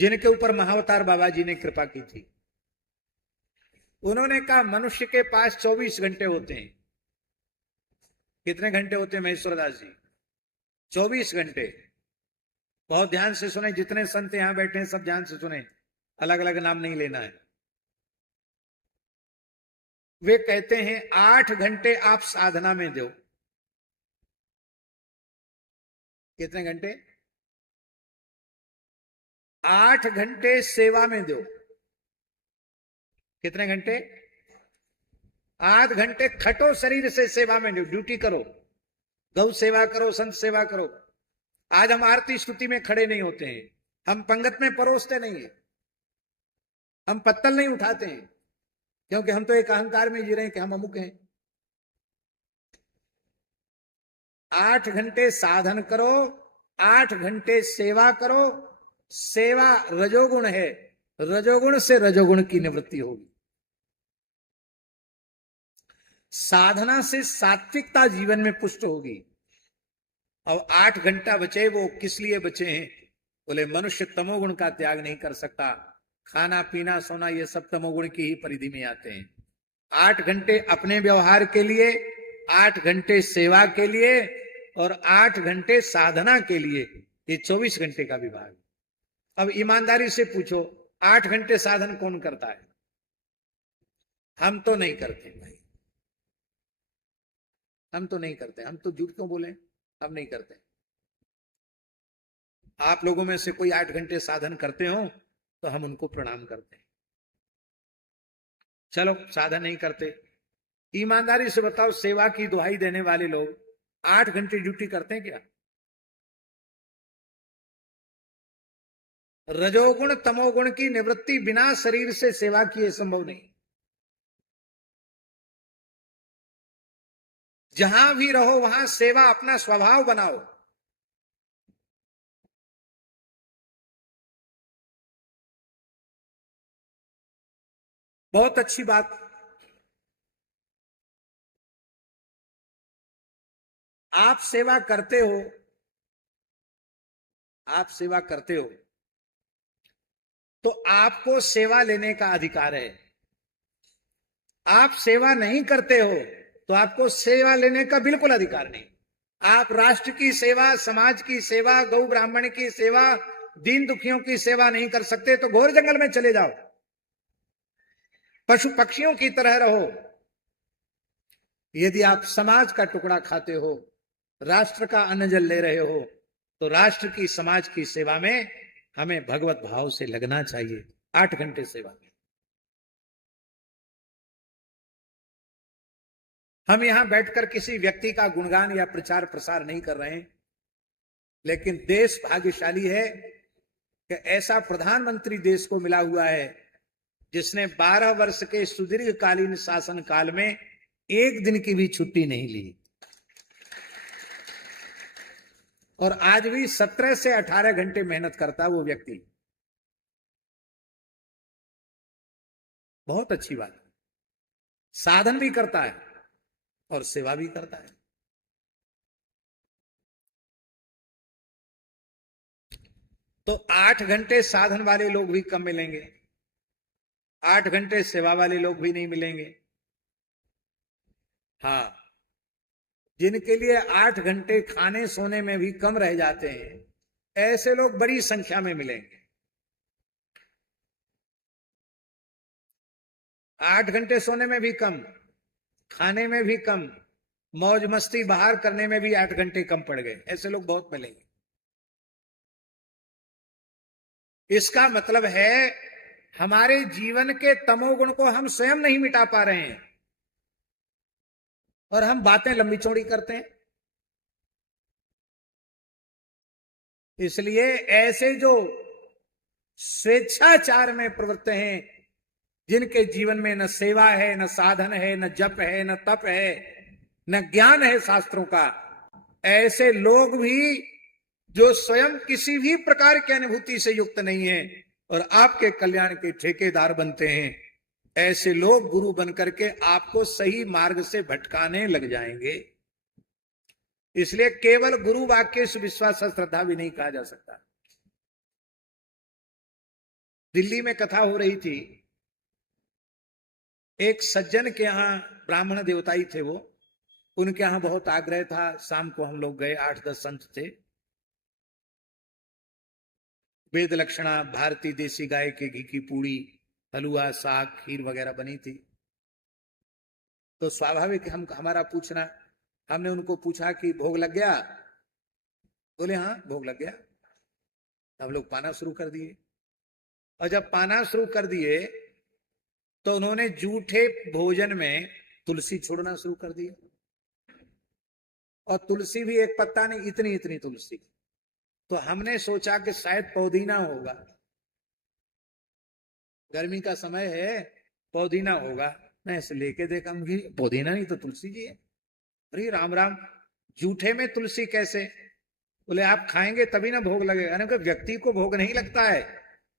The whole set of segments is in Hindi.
जिनके ऊपर महाअवतार बाबा जी ने कृपा की थी। उन्होंने कहा मनुष्य के पास 24 घंटे होते हैं। कितने घंटे होते हैं महेश्वर दास जी? 24 घंटे। बहुत ध्यान से सुने, जितने संत यहां बैठे हैं सब ध्यान से सुने, अलग अलग नाम नहीं लेना है। वे कहते हैं 8 घंटे आप साधना में दो। कितने घंटे? 8 घंटे सेवा में दो। कितने घंटे? 8 घंटे खटो शरीर से सेवा में दो, ड्यूटी करो, गौ सेवा करो, संत सेवा करो। आज हम आरती स्तुति में खड़े नहीं होते हैं, हम पंगत में परोसते नहीं है, हम पत्तल नहीं उठाते हैं, क्योंकि हम तो एक अहंकार में जी रहे हैं कि हम अमुक हैं। 8 घंटे साधन करो, 8 घंटे सेवा करो। सेवा रजोगुण है, रजोगुण से रजोगुण की निवृत्ति होगी। साधना से सात्विकता जीवन में पुष्ट होगी। और 8 घंटा बचे, वो किस लिए बचे हैं? बोले मनुष्य तमोगुण का त्याग नहीं कर सकता। खाना पीना सोना ये सब तमोगुण की ही परिधि में आते हैं। 8 घंटे अपने व्यवहार के लिए, 8 घंटे सेवा के लिए और 8 घंटे साधना के लिए, ये 24 घंटे का विभाग। अब ईमानदारी से पूछो, 8 घंटे साधन कौन करता है? हम तो नहीं करते भाई, हम तो नहीं करते। हम तो झूठ क्यों बोले, हम नहीं करते। आप लोगों में से कोई 8 घंटे साधन करते हो तो हम उनको प्रणाम करते हैं। चलो साधन नहीं करते, ईमानदारी से बताओ, सेवा की दुहाई देने वाले लोग 8 घंटे ड्यूटी करते हैं क्या? रजोगुण तमोगुण की निवृत्ति बिना शरीर से सेवा किए संभव नहीं। जहां भी रहो वहां सेवा अपना स्वभाव बनाओ। बहुत अच्छी बात। आप सेवा करते हो, आप सेवा करते हो तो आपको सेवा लेने का अधिकार है। आप सेवा नहीं करते हो तो आपको सेवा लेने का बिल्कुल अधिकार नहीं। आप राष्ट्र की सेवा, समाज की सेवा, गौ ब्राह्मण की सेवा, दीन दुखियों की सेवा नहीं कर सकते तो घोर जंगल में चले जाओ, पशु पक्षियों की तरह रहो। यदि आप समाज का टुकड़ा खाते हो, राष्ट्र का अन्न जल ले रहे हो, तो राष्ट्र की, समाज की सेवा में हमें भगवत भाव से लगना चाहिए। 8 घंटे सेवा में हम यहां बैठकर किसी व्यक्ति का गुणगान या प्रचार प्रसार नहीं कर रहे हैं, लेकिन देश भाग्यशाली है कि ऐसा प्रधानमंत्री देश को मिला हुआ है जिसने 12 वर्ष के सुदीर्घकालीन शासन काल में एक दिन की भी छुट्टी नहीं ली, और आज भी 17 से 18 घंटे मेहनत करता है वो व्यक्ति। बहुत अच्छी बात। साधन भी करता है और सेवा भी करता है। तो 8 घंटे साधन वाले लोग भी कम मिलेंगे, 8 घंटे सेवा वाले लोग भी नहीं मिलेंगे। हाँ, जिनके लिए 8 घंटे खाने सोने में भी कम रह जाते हैं, ऐसे लोग बड़ी संख्या में मिलेंगे। 8 घंटे सोने में भी कम, खाने में भी कम, मौज मस्ती बाहर करने में भी 8 घंटे कम पड़ गए, ऐसे लोग बहुत मिलेंगे। इसका मतलब है हमारे जीवन के तमोगुण को हम स्वयं नहीं मिटा पा रहे हैं और हम बातें लंबी चौड़ी करते हैं। इसलिए ऐसे जो स्वेच्छाचार में प्रवृत्त हैं, जिनके जीवन में न सेवा है, न साधन है, न जप है, न तप है, न ज्ञान है शास्त्रों का, ऐसे लोग भी जो स्वयं किसी भी प्रकार की अनुभूति से युक्त नहीं है और आपके कल्याण के ठेकेदार बनते हैं, ऐसे लोग गुरु बनकर के आपको सही मार्ग से भटकाने लग जाएंगे। इसलिए केवल गुरु वाक्य से विश्वास श्रद्धा भी नहीं कहा जा सकता। दिल्ली में कथा हो रही थी, एक सज्जन के यहाँ, ब्राह्मण देवताई थे वो, उनके यहाँ बहुत आग्रह था। शाम को हम लोग गए, 8-10 संत थे। वेद लक्षणा, भारतीय देसी गाय के घी की पूड़ी, हलवा, साग, खीर वगैरह बनी थी। तो स्वाभाविक हमारा पूछना, हमने उनको पूछा कि भोग लग गया? बोले हाँ भोग लग गया। हम लोग पाना शुरू कर दिए, और जब पाना शुरू कर दिए तो उन्होंने जूठे भोजन में तुलसी छोड़ना शुरू कर दिया। और तुलसी भी एक पत्ता नहीं, इतनी इतनी तुलसी। तो हमने सोचा कि शायद पुदीना होगा, गर्मी का समय है, पुदीना होगा। मैं ऐसे लेके देखा, पुदीना नहीं तो तुलसी जी है। अरे राम राम, जूठे में तुलसी कैसे? बोले आप खाएंगे तभी ना भोग लगेगा। ना, व्यक्ति को भोग नहीं लगता है,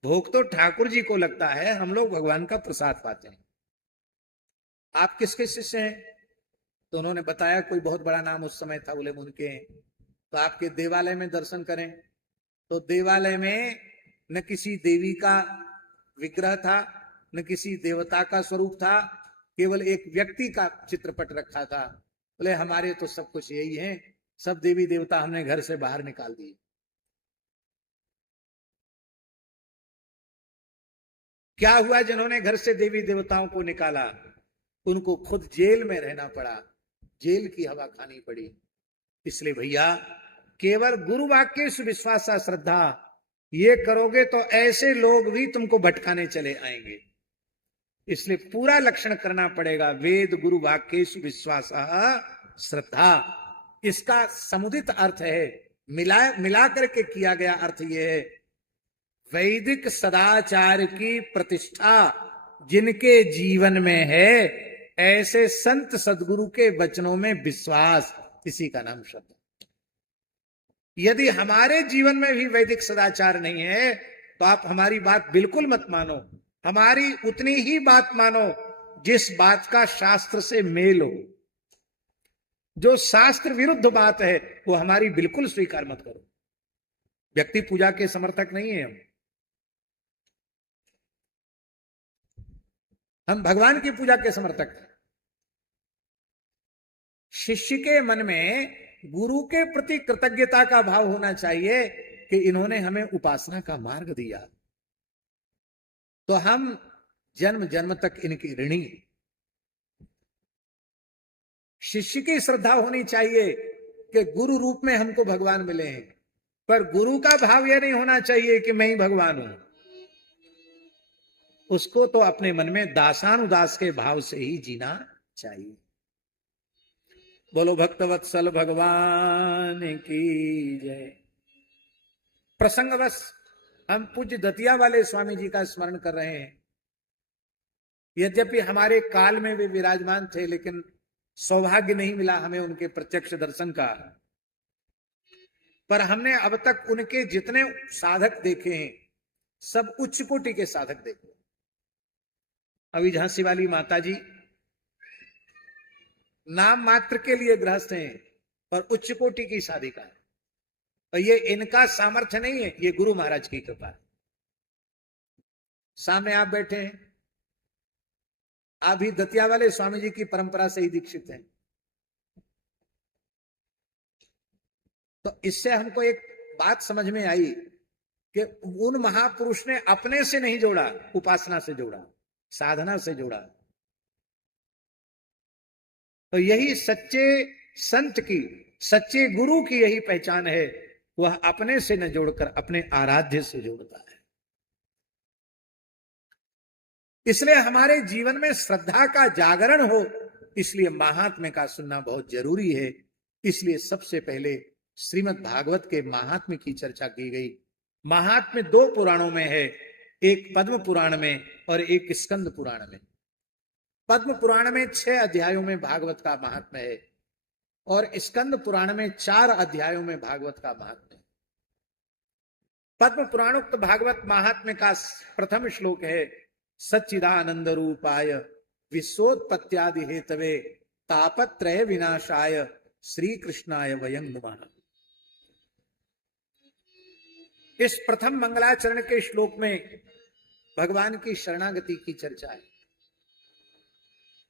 भोग तो ठाकुर जी को लगता है। हम लोग भगवान का प्रसाद पाते हैं। आप किसके शिष्य हैं? तो उन्होंने बताया कोई बहुत बड़ा नाम उस समय था। बोले उनके हैं। तो आपके देवालय में दर्शन करें। तो देवालय में न किसी देवी का विग्रह था, न किसी देवता का स्वरूप था, केवल एक व्यक्ति का चित्रपट रखा था। बोले हमारे तो सब कुछ यही है, सब देवी देवता हमने घर से बाहर निकाल दिए। क्या हुआ? जिन्होंने घर से देवी देवताओं को निकाला, उनको खुद जेल में रहना पड़ा, जेल की हवा खानी पड़ी। इसलिए भैया, केवल गुरु वाक्य विश्वास श्रद्धा ये करोगे तो ऐसे लोग भी तुमको भटकाने चले आएंगे। इसलिए पूरा लक्षण करना पड़ेगा, वेद गुरु वाक्य विश्वास श्रद्धा। इसका समुदित अर्थ है, मिला करके किया गया अर्थ यह है, वैदिक सदाचार की प्रतिष्ठा जिनके जीवन में है, ऐसे संत सदगुरु के वचनों में विश्वास, इसी का नाम श्रद्धा। यदि हमारे जीवन में भी वैदिक सदाचार नहीं है तो आप हमारी बात बिल्कुल मत मानो। हमारी उतनी ही बात मानो जिस बात का शास्त्र से मेल हो। जो शास्त्र विरुद्ध बात है वो हमारी बिल्कुल स्वीकार मत करो। व्यक्ति पूजा के समर्थक नहीं है हम भगवान की पूजा के समर्थक हैं। शिष्य के मन में गुरु के प्रति कृतज्ञता का भाव होना चाहिए कि इन्होंने हमें उपासना का मार्ग दिया, तो हम जन्म जन्म तक इनकी ऋणी। शिष्य की श्रद्धा होनी चाहिए कि गुरु रूप में हमको भगवान मिले हैं, पर गुरु का भाव यह नहीं होना चाहिए कि मैं ही भगवान हूं। उसको तो अपने मन में दासानुदास के भाव से ही जीना चाहिए। बोलो भक्तवत्सल भगवान की जय। प्रसंगवश हम पूज्य दतिया वाले स्वामी जी का स्मरण कर रहे हैं। यद्यपि हमारे काल में वे विराजमान थे, लेकिन सौभाग्य नहीं मिला हमें उनके प्रत्यक्ष दर्शन का। पर हमने अब तक उनके जितने साधक देखे हैं, सब उच्च कोटि के साधक देखे। अभी झांसी वाली माता जी नाम मात्र के लिए गृहस्थ हैं, पर उच्च कोटि की साधिका है। और ये इनका सामर्थ्य नहीं है, ये गुरु महाराज की कृपा है। सामने आप बैठे हैं, आप भी दतिया वाले स्वामी जी की परंपरा से ही दीक्षित हैं। तो इससे हमको एक बात समझ में आई कि उन महापुरुष ने अपने से नहीं जोड़ा, उपासना से जोड़ा, साधना से जोड़ा। तो यही सच्चे संत की, सच्चे गुरु की यही पहचान है, वह अपने से न जोड़कर अपने आराध्य से जोड़ता है। इसलिए हमारे जीवन में श्रद्धा का जागरण हो, इसलिए महात्म्य का सुनना बहुत जरूरी है। इसलिए सबसे पहले श्रीमद् भागवत के महात्म्य की चर्चा की गई। महात्म्य 2 पुराणों में है, एक पद्म पुराण में और एक स्कंद पुराण में। पद्म पुराण में 6 अध्यायों में भागवत का महात्म्य है, और स्कंद पुराण में 4 अध्यायों में भागवत का महात्म्य है। पद्म पुराणोक्त भागवत महात्म्य का प्रथम श्लोक है, सच्चिदानंद रूपाय विश्वोत्पत्त्यादि हेतवे तापत्रय विनाशाय श्री कृष्णाय वयं नमः। इस प्रथम मंगलाचरण के श्लोक में भगवान की शरणागति की चर्चा है।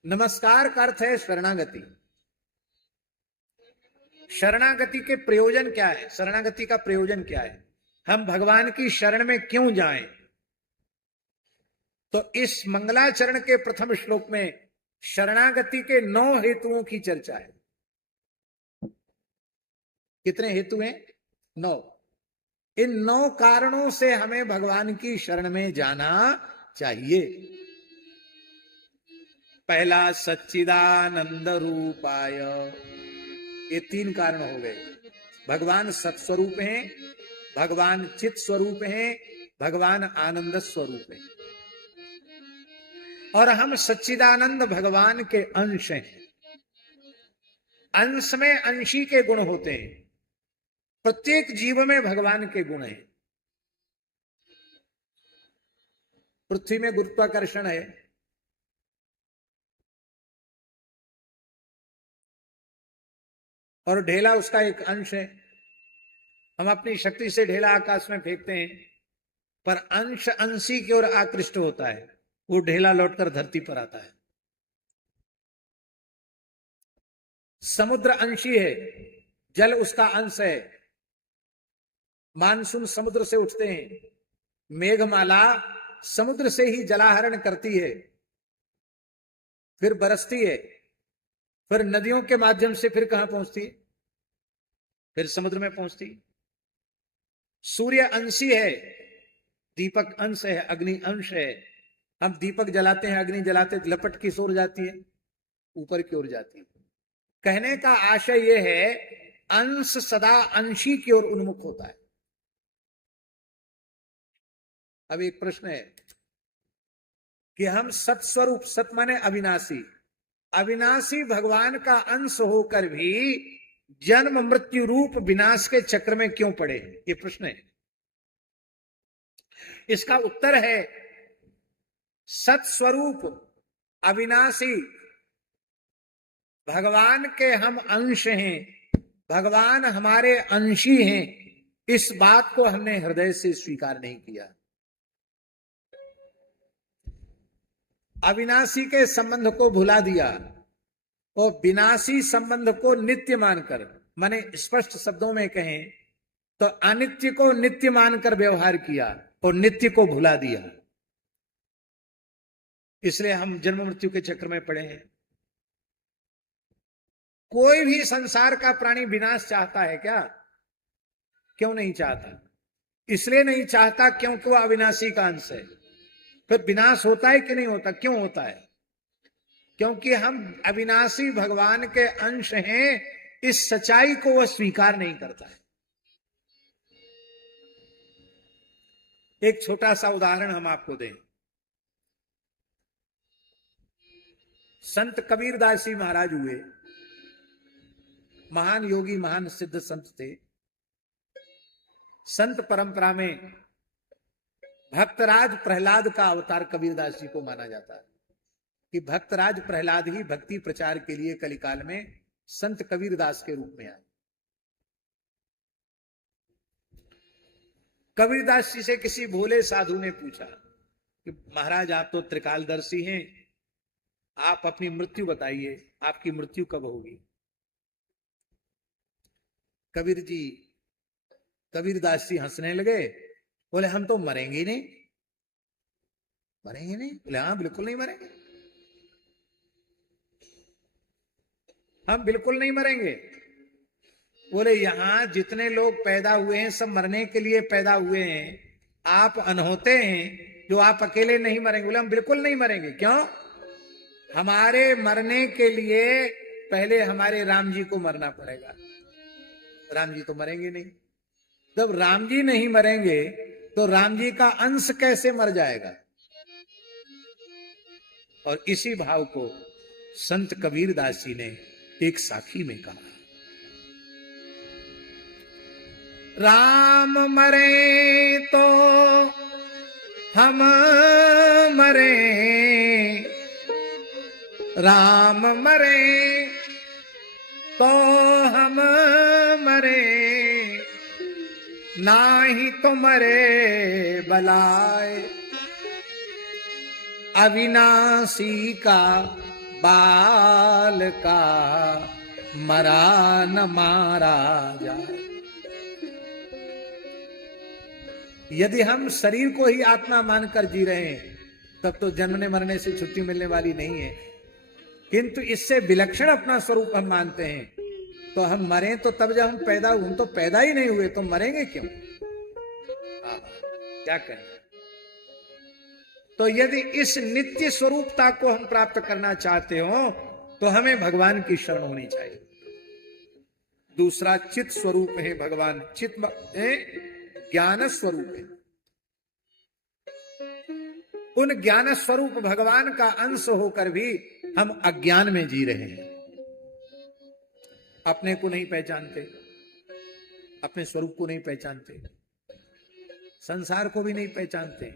नमस्कार का अर्थ है शरणागति। शरणागति के प्रयोजन क्या है? शरणागति का प्रयोजन क्या है? हम भगवान की शरण में क्यों जाएं? तो इस मंगलाचरण के प्रथम श्लोक में शरणागति के 9 हेतुओं की चर्चा है। कितने हेतु हैं? 9। इन 9 कारणों से हमें भगवान की शरण में जाना चाहिए। पहला, सच्चिदानंद रूपाय। ये 3 कारण हो गए। भगवान सत्स्वरूप हैं, भगवान चित स्वरूप हैं, भगवान आनंद स्वरूप हैं। और हम सच्चिदानंद भगवान के अंश हैं। अंश में अंशी के गुण होते हैं। प्रत्येक जीव में भगवान के गुण हैं। पृथ्वी में गुरुत्वाकर्षण है, और ढेला उसका एक अंश है। हम अपनी शक्ति से ढेला आकाश में फेंकते हैं, पर अंश अंशी की ओर आकृष्ट होता है, वो ढेला लौटकर धरती पर आता है। समुद्र अंशी है, जल उसका अंश है। मानसून समुद्र से उठते हैं, मेघमाला समुद्र से ही जलाहरण करती है, फिर बरसती है, फिर नदियों के माध्यम से फिर कहां पहुंचती है? फिर समुद्र में पहुंचती। सूर्य अंशी है, दीपक अंश है, अग्नि अंश है। हम दीपक जलाते हैं, अग्नि जलाते, लपट किस ओर जाती है? ऊपर की ओर जाती है। कहने का आशय यह है, अंश सदा अंशी की ओर उन्मुख होता है। अब एक प्रश्न है कि हम सत्स्वरूप, सत माने अविनाशी, अविनाशी भगवान का अंश होकर भी जन्म मृत्यु रूप विनाश के चक्र में क्यों पड़े? ये प्रश्न है। इसका उत्तर है, सत्स्वरूप अविनाशी भगवान के हम अंश हैं, भगवान हमारे अंशी हैं। इस बात को हमने हृदय से स्वीकार नहीं किया। अविनाशी के संबंध को भुला दिया और विनाशी संबंध को नित्य मानकर, माने स्पष्ट शब्दों में कहें तो अनित्य को नित्य मानकर व्यवहार किया और नित्य को भुला दिया। इसलिए हम जन्म मृत्यु के चक्र में पड़े हैं। कोई भी संसार का प्राणी विनाश चाहता है क्या? क्यों नहीं चाहता? इसलिए नहीं चाहता क्योंकि वह अविनाशी का अंश है। फिर विनाश होता है कि नहीं होता? क्यों होता है? क्योंकि हम अविनाशी भगवान के अंश हैं। इस सच्चाई को वह स्वीकार नहीं करता है। एक छोटा सा उदाहरण हम आपको दें। संत कबीरदास जी महाराज हुए, महान योगी, महान सिद्ध संत थे। संत परंपरा में भक्तराज प्रहलाद का अवतार कबीरदास जी को माना जाता है कि भक्तराज प्रहलाद ही भक्ति प्रचार के लिए कलिकाल में संत कबीरदास के रूप में आए। कबीरदास जी से किसी भोले साधु ने पूछा कि महाराज, आप तो त्रिकालदर्शी हैं, आप अपनी मृत्यु बताइए, आपकी मृत्यु कब होगी? कबीरदास जी हंसने लगे, बोले हम तो मरेंगे नहीं। मरेंगे नहीं? बोले हाँ, बिल्कुल नहीं मरेंगे, हम बिल्कुल नहीं मरेंगे। बोले यहां जितने लोग पैदा हुए हैं सब मरने के लिए पैदा हुए हैं, आप अनहोते हैं जो आप अकेले नहीं मरेंगे। बोले हम बिल्कुल नहीं मरेंगे। क्यों? हमारे मरने के लिए पहले हमारे राम जी को मरना पड़ेगा। राम जी तो मरेंगे नहीं। जब राम जी नहीं मरेंगे तो राम जी का अंश कैसे मर जाएगा? और इसी भाव को संत कबीरदास जी ने एक साखी में कहा, राम मरे तो हम मरे, राम मरे तो हम मरे, नाही तो मरे बलाए। अविनाशी का बाल का मरा न मारा जाए। यदि हम शरीर को ही आत्मा मानकर जी रहे हैं तब तो जन्मने मरने से छुट्टी मिलने वाली नहीं है, किंतु इससे विलक्षण अपना स्वरूप हम मानते हैं तो हम मरें तो तब जब हम पैदा हुए, हम तो पैदा ही नहीं हुए तो मरेंगे क्यों? क्या करें? तो यदि इस नित्य स्वरूपता को हम प्राप्त करना चाहते हो तो हमें भगवान की शरण होनी चाहिए। दूसरा चित स्वरूप है भगवान, चित ज्ञान स्वरूप है। उन ज्ञान स्वरूप भगवान का अंश होकर भी हम अज्ञान में जी रहे हैं, अपने को नहीं पहचानते, अपने स्वरूप को नहीं पहचानते, संसार को भी नहीं पहचानते,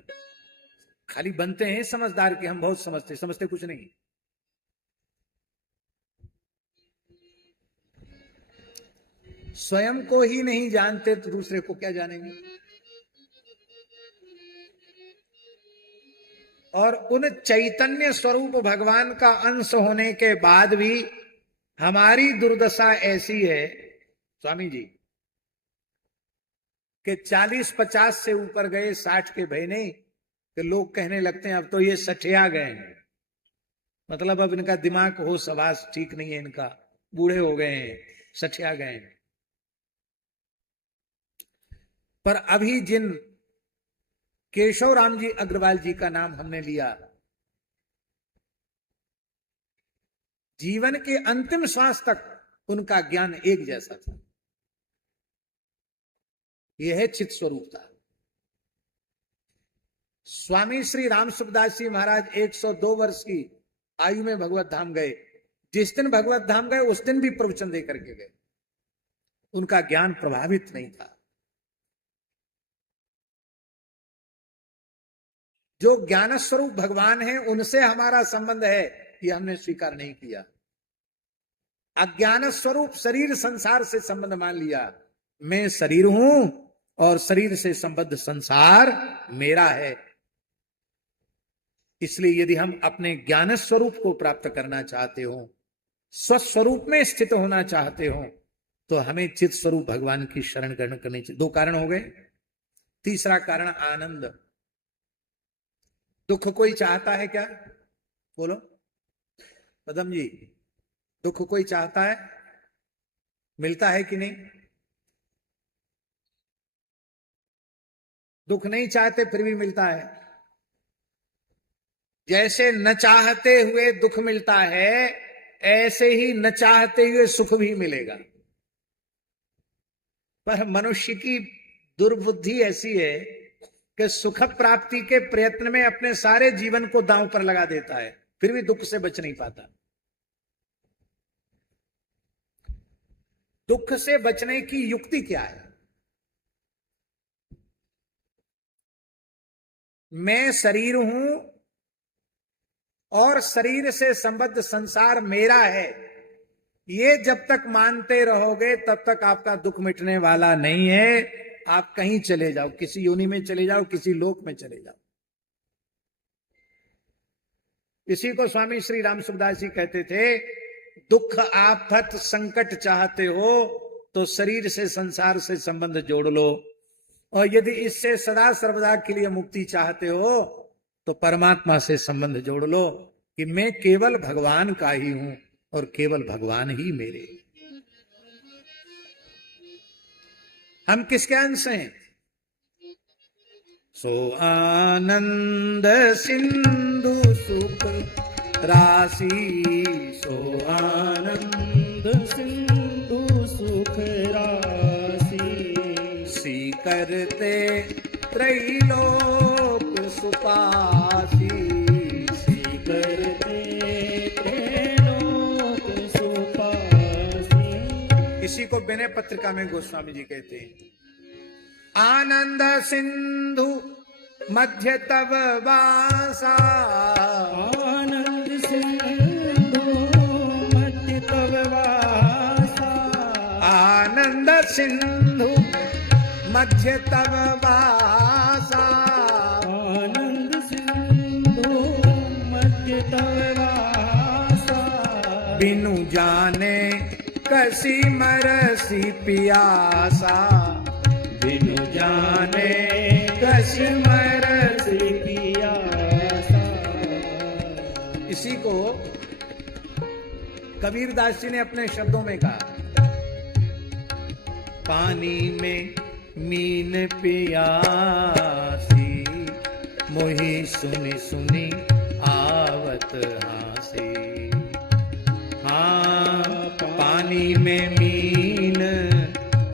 खाली बनते हैं समझदार कि हम बहुत समझते, समझते कुछ नहीं। स्वयं को ही नहीं जानते तो दूसरे को क्या जानेंगे? और उन चैतन्य स्वरूप भगवान का अंश होने के बाद भी हमारी दुर्दशा ऐसी है स्वामी जी कि 40-50 से ऊपर गए, 60 के भय नहीं कि लोग कहने लगते हैं अब तो ये सठिया गए हैं, मतलब अब इनका दिमाग होश हवास ठीक नहीं है, इनका बूढ़े हो गए हैं, सठिया गए हैं। पर अभी जिन केशव राम जी अग्रवाल जी का नाम हमने लिया, जीवन के अंतिम श्वास तक उनका ज्ञान एक जैसा था। यह है चित स्वरूपता। स्वामी श्री राम सुखदास जी महाराज 102 वर्ष की आयु में भगवत धाम गए। जिस दिन भगवत धाम गए उस दिन भी प्रवचन दे करके गए। उनका ज्ञान प्रभावित नहीं था। जो ज्ञान स्वरूप भगवान है उनसे हमारा संबंध है, ये हमने स्वीकार नहीं किया। अज्ञान स्वरूप शरीर संसार से संबंध मान लिया। मैं शरीर हूं और शरीर से संबद्ध संसार मेरा है। इसलिए यदि हम अपने ज्ञान स्वरूप को प्राप्त करना चाहते हो, स्वस्वरूप में स्थित होना चाहते हो, तो हमें चित स्वरूप भगवान की शरण ग्रहण करनी चाहिए। 2 कारण हो गए। तीसरा कारण आनंद। दुख कोई चाहता है क्या? बोलो पदम जी, दुख कोई चाहता है? मिलता है कि नहीं? दुख नहीं चाहते फिर भी मिलता है। जैसे न चाहते हुए दुख मिलता है, ऐसे ही न चाहते हुए सुख भी मिलेगा। पर मनुष्य की दुर्बुद्धि ऐसी है कि सुख प्राप्ति के प्रयत्न में अपने सारे जीवन को दांव पर लगा देता है, फिर भी दुख से बच नहीं पाता। दुख से बचने की युक्ति क्या है? मैं शरीर हूं और शरीर से संबद्ध संसार मेरा है, ये जब तक मानते रहोगे तब तक आपका दुख मिटने वाला नहीं है। आप कहीं चले जाओ, किसी योनि में चले जाओ, किसी लोक में चले जाओ। इसी को स्वामी श्री राम सुखदास जी कहते थे, दुख आफत संकट चाहते हो तो शरीर से संसार से संबंध जोड़ लो, और यदि इससे सदा सर्वदा के लिए मुक्ति चाहते हो तो परमात्मा से संबंध जोड़ लो कि मैं केवल भगवान का ही हूं और केवल भगवान ही मेरे। हम किसके अंश हैं? सो आनंद सिंधु सुख राशि, सो आनंद सिंधु सुख राशि, सी करते त्रैलोक सुपासी, सी करते त्रैलोक सुपासी। इसी को विनय पत्रिका में गोस्वामी जी कहते हैं, आनंद सिंधु मध्य तव वासा, आनंद सिंधु मध्य तव वासा, आनंद सिंधु मध्य तव वासा, आनंद सिंधु बिनु जाने कसी मरसी पियासा, बिनु जाने कसी मरसी पियासा। इसी को कबीरदास जी ने अपने शब्दों में कहा, पानी में मीन पियासी, मोहि सुनी सुनी आवत हासी। हाँ, पानी में मीन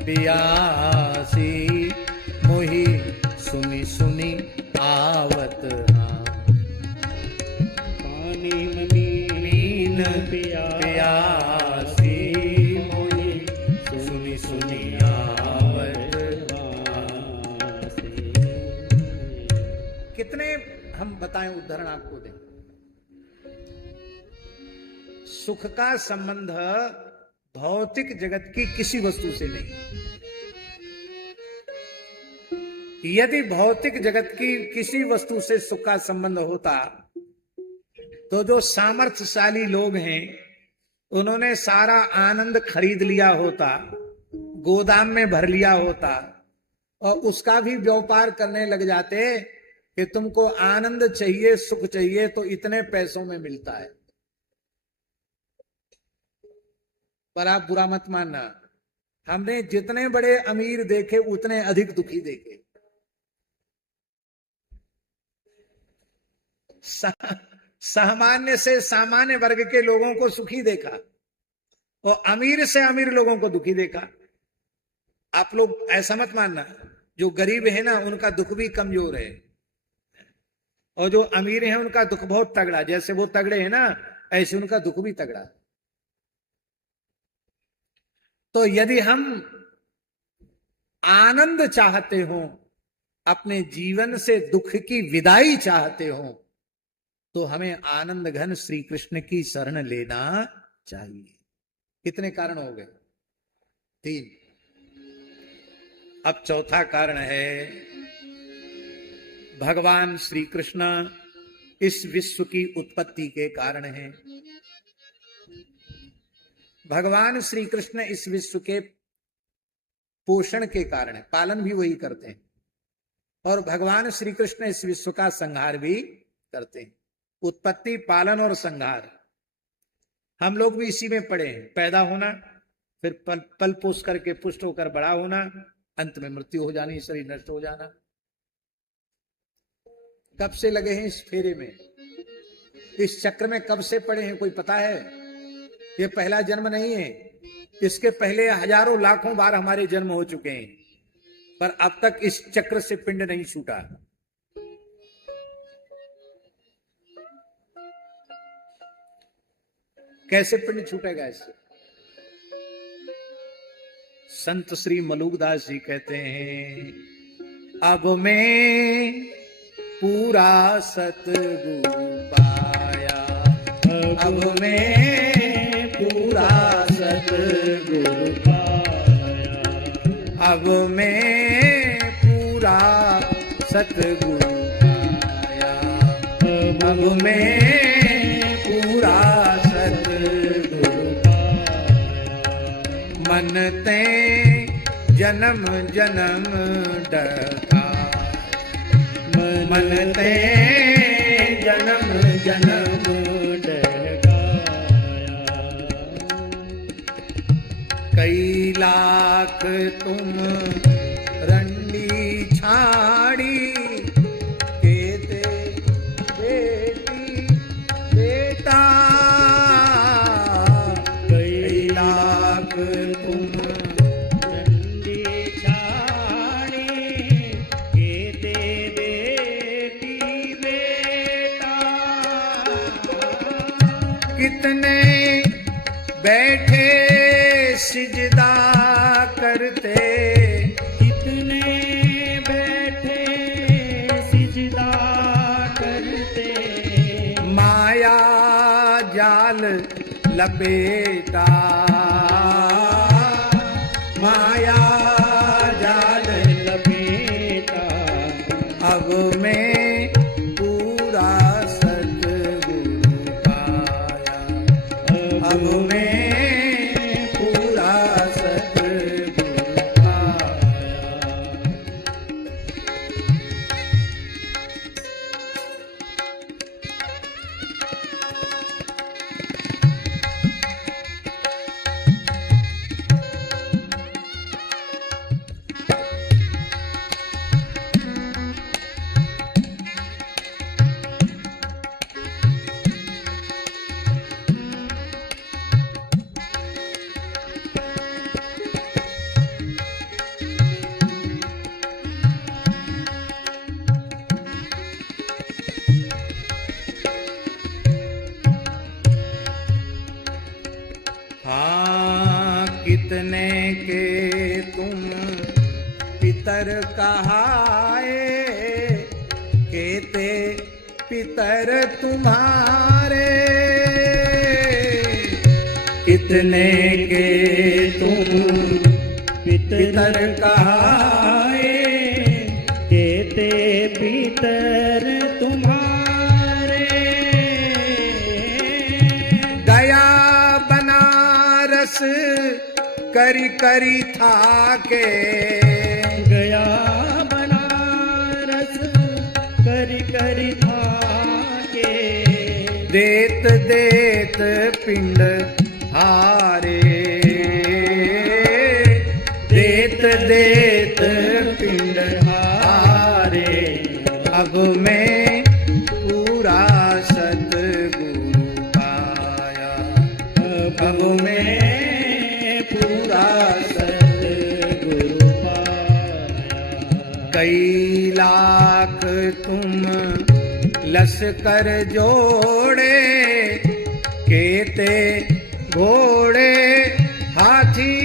पियासी, मोहि सुनी सुनी आवत हाँ। पानी में मीन पियासी, मोहि सुनी सुनी आवत हासी। कितने हम बताएं उदाहरण आपको दें। सुख का संबंध भौतिक जगत की किसी वस्तु से नहीं। यदि भौतिक जगत की किसी वस्तु से सुख का संबंध होता तो जो सामर्थ्यशाली लोग हैं उन्होंने सारा आनंद खरीद लिया होता, गोदाम में भर लिया होता और उसका भी व्यापार करने लग जाते कि तुमको आनंद चाहिए, सुख चाहिए तो इतने पैसों में मिलता है। पर आप बुरा मत मानना, हमने जितने बड़े अमीर देखे उतने अधिक दुखी देखे। सामान्य से सामान्य वर्ग के लोगों को सुखी देखा और अमीर से अमीर लोगों को दुखी देखा। आप लोग ऐसा मत मानना, जो गरीब है ना उनका दुख भी कमजोर है और जो अमीर है उनका दुख बहुत तगड़ा। जैसे वो तगड़े हैं ना ऐसे उनका दुख भी तगड़ा। तो यदि हम आनंद चाहते हो, अपने जीवन से दुख की विदाई चाहते हो, तो हमें आनंद घन श्री कृष्ण की शरण लेना चाहिए। कितने कारण हो गए? 3। अब चौथा कारण है, भगवान श्री कृष्ण इस विश्व की उत्पत्ति के कारण हैं। भगवान श्री कृष्ण इस विश्व के पोषण के कारण है, पालन भी वही करते हैं और भगवान श्री कृष्ण इस विश्व का संहार भी करते हैं। उत्पत्ति, पालन और संहार हम लोग भी इसी में पड़े हैं। पैदा होना, फिर पल पोष करके पुष्ट होकर बड़ा होना, अंत में मृत्यु हो जानी, शरीर नष्ट हो जाना। कब से लगे हैं इस फेरे में, इस चक्र में कब से पड़े हैं, कोई पता है? ये पहला जन्म नहीं है, इसके पहले हजारों लाखों बार हमारे जन्म हो चुके हैं, पर अब तक इस चक्र से पिंड नहीं छूटा। कैसे पिंड छूटेगा इससे? संत श्री मलुकदास जी कहते हैं, अब मैं पूरा सतगुरु पाया, अब मैं पूरा सतगुरु पाया, अब मैं पूरा सतगुरु पाया, अब मैं पूरा सतगुरु पाया। मन ते जन्म जन्म डका, मन ते जन्म जन्म डकाया। कई लाख तुम रंडी छाड़ी, केते बेटी बेटा, कई लाख तुम रंडी छाड़ी, केते बेटी बेटा। कितने बैठे सिजदा करते, कितने बैठे सिजदा करते, माया जाल लपेटा, माया जाल लपेटा। अब मैं पूरा सतगुरु पाया, अब कितने के तुम पितर कहाए, केते पितर तुम्हारे। कितने के तुम पितर कहाए, केते पितर तुम्हारे। गया बनारस करी करी थाके, गया बनारस करी करी थाके। देत देत पिंड हारे, देत देत पिंड हारे। अब मैं पूरा सतगुरु पाया, अब मैं पूरा सतगुरु पाया। कई लाख तुम लश्कर जोड़े, केते घोड़े हाथी।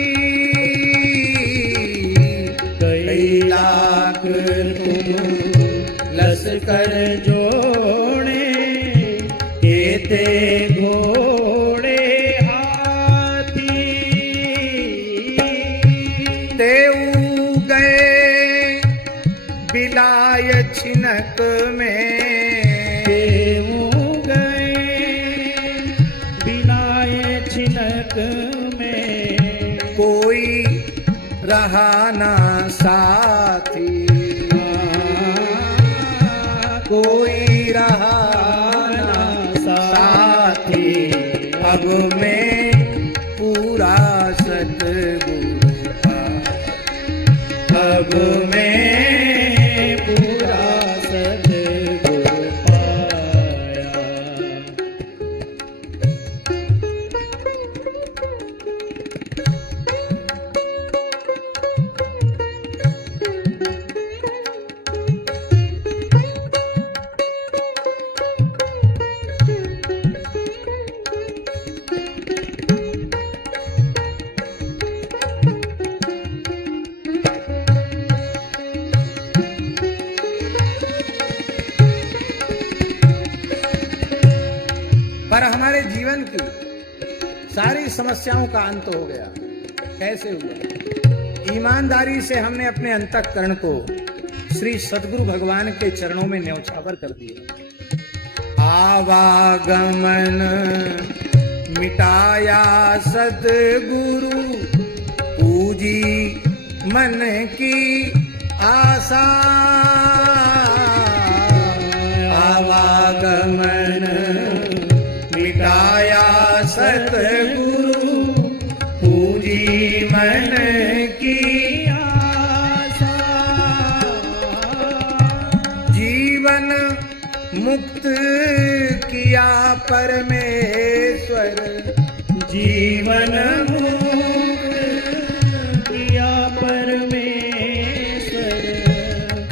कई लाख तुम लश्कर जोड़े, केते घोड़े हाथी। तेऊ गए बिलाय छिनक में, देवों गए बिलाए छिनक में। कोई रहा ना साथी, कोई रहा ना साथी। अब मैं पूरा सतगुरु पाया, अब मैं पूरा सतगुरु पाया। पर हमारे जीवन की सारी समस्याओं का अंत हो गया। कैसे हुआ? ईमानदारी से हमने अपने अंतःकरण को श्री सद्गुरु भगवान के चरणों में न्यौछावर कर दिया। आवागमन मिटाया सद्गुरु, पूजी मन की आशा। आवागमन मिटाया सतगुरु, पूजी मन की आशा। जीवन मुक्त किया परमेश्वर, जीवन मुक्त किया परमेश्वर।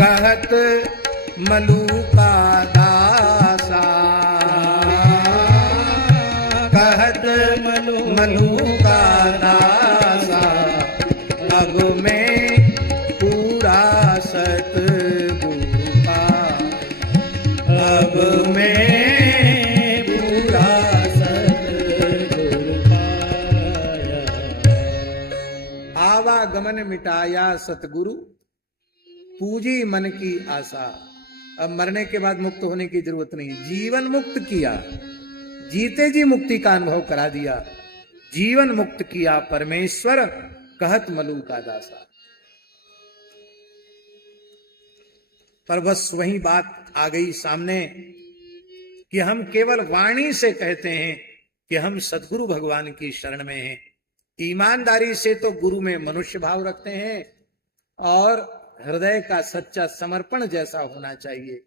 कहत मलू का दासा, कहत मलू का दासा। अब मैं पूरा सतगुरु पाया, अब मैं पूरा सतगुरु पाया। आवागमन मिटाया सतगुरु, पूजी मन की आशा। अब मरने के बाद मुक्त होने की जरूरत नहीं, जीवन मुक्त किया, जीते जी मुक्ति का अनुभव करा दिया। जीवन मुक्त किया परमेश्वर, कहत मलू का दासा। पर बस वही बात आ गई सामने कि हम केवल वाणी से कहते हैं कि हम सद्गुरु भगवान की शरण में हैं। ईमानदारी से तो गुरु में मनुष्य भाव रखते हैं और हृदय का सच्चा समर्पण जैसा होना चाहिए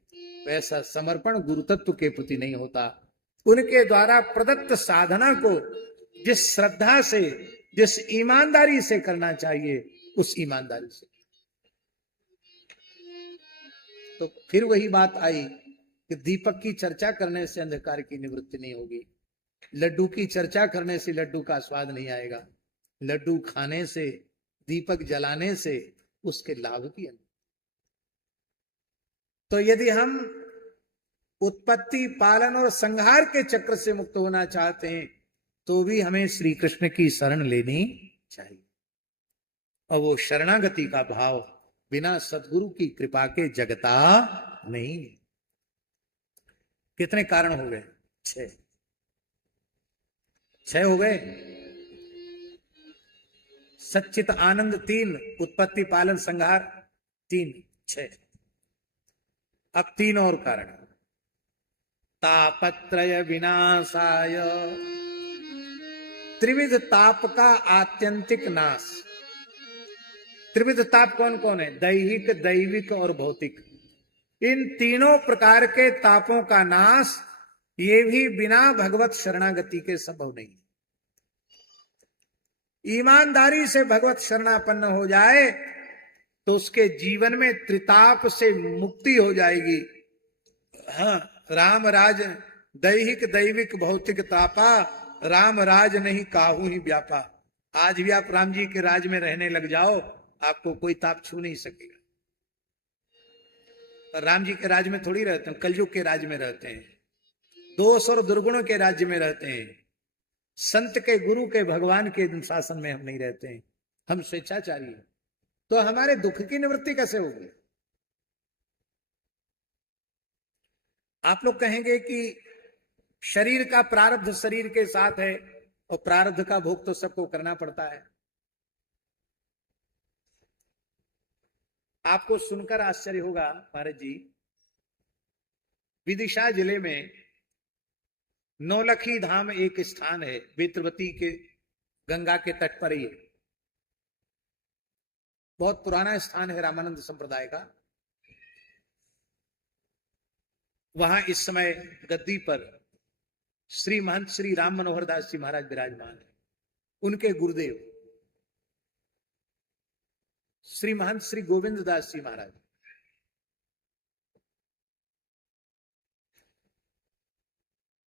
वैसा समर्पण गुरु तत्व के प्रति नहीं होता। उनके द्वारा प्रदत्त साधना को जिस श्रद्धा से, जिस ईमानदारी से करना चाहिए, उस ईमानदारी से। तो फिर वही बात आई कि दीपक की चर्चा करने से अंधकार की निवृत्ति नहीं होगी, लड्डू की चर्चा करने से लड्डू का स्वाद नहीं आएगा। लड्डू खाने से, दीपक जलाने से उसके लाभ की अनुभूति। तो यदि हम उत्पत्ति, पालन और संहार के चक्र से मुक्त होना चाहते हैं तो भी हमें श्री कृष्ण की शरण लेनी चाहिए। और वो शरणागति का भाव बिना सदगुरु की कृपा के जगता नहीं है। कितने कारण हो गए? 6 हो गए। सच्चित आनंद 3, उत्पत्ति पालन संहार 3, 6। अब 3 और कारण। तापत्रय विनाशाय, त्रिविध ताप का आत्यंतिक नाश। त्रिविध ताप कौन कौन है? दैहिक, दैविक और भौतिक। इन तीनों प्रकार के तापों का नाश ये भी बिना भगवत शरणागति के संभव नहीं। ईमानदारी से भगवत शरणापन्न हो जाए तो उसके जीवन में त्रिताप से मुक्ति हो जाएगी। हाँ, राम राज दैहिक, दैविक, भौतिक तापा, राम राज नहीं काहू ही व्यापा। आज भी आप राम जी के राज में रहने लग जाओ, आपको कोई ताप छू नहीं सकेगा। पर राम जी के राज में थोड़ी रहते हैं, कलयुग के राज में रहते हैं, दोष और दुर्गुणों के राज्य में रहते हैं। संत के, गुरु के, भगवान के शासन में हम नहीं रहते हैं, हम स्वेच्छाचारी हैं। तो हमारे दुख की निवृत्ति कैसे होगी? आप लोग कहेंगे कि शरीर का प्रारब्ध शरीर के साथ है और प्रारब्ध का भोग तो सबको करना पड़ता है। आपको सुनकर आश्चर्य होगा महाराज जी, विदिशा जिले में नौलखी धाम एक स्थान है, बेत्रवती के गंगा के तट पर ही है। बहुत पुराना स्थान है रामानंद संप्रदाय का। वहां इस समय गद्दी पर श्री महंत श्री राम मनोहर दास जी महाराज विराजमान है। उनके गुरुदेव श्री महंत श्री गोविंद दास जी महाराज,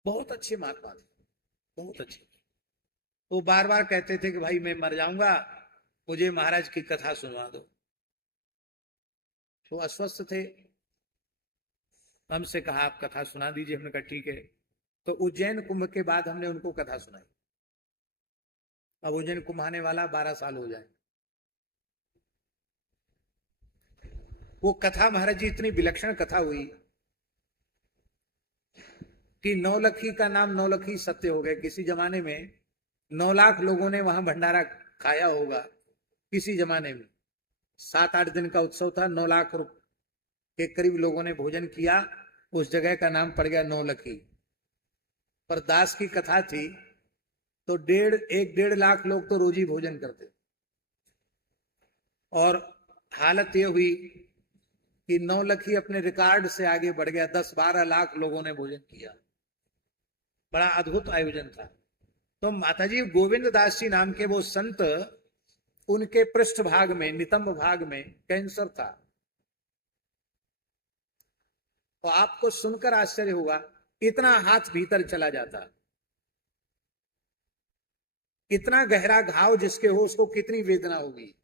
बहुत अच्छे महात्मा थे, बहुत अच्छे। वो बार बार कहते थे कि भाई मैं मर जाऊंगा, मुझे महाराज की कथा सुनवा दो। वो अस्वस्थ थे, हमसे कहा आप कथा सुना दीजिए। हमने कहा ठीक है। तो उज्जैन कुंभ के बाद हमने उनको कथा सुनाई। अब उज्जैन कुंभ आने वाला 12 साल हो जाए। वो कथा महाराज जी इतनी विलक्षण कथा हुई कि नौलखी का नाम नौलखी सत्य हो गया। किसी जमाने में 9 लाख लोगों ने वहां भंडारा खाया होगा। किसी जमाने में 7-8 दिन का उत्सव था, 9 लाख के करीब लोगों ने भोजन किया। उस जगह का नाम पड़ गया नौलखी। पर दास की कथा थी तो 1.5 लाख लोग तो रोज ही भोजन करते। और हालत यह हुई कि नौलखी अपने रिकॉर्ड से आगे बढ़ गया। 10-12 लाख लोगों ने भोजन किया। बड़ा अद्भुत आयोजन था। तो माताजी गोविंद दास जी नाम के वो संत, उनके पृष्ठ भाग में, नितंब भाग में कैंसर था। तो आपको सुनकर आश्चर्य होगा, इतना हाथ भीतर चला जाता, इतना गहरा घाव जिसके हो उसको कितनी वेदना होगी,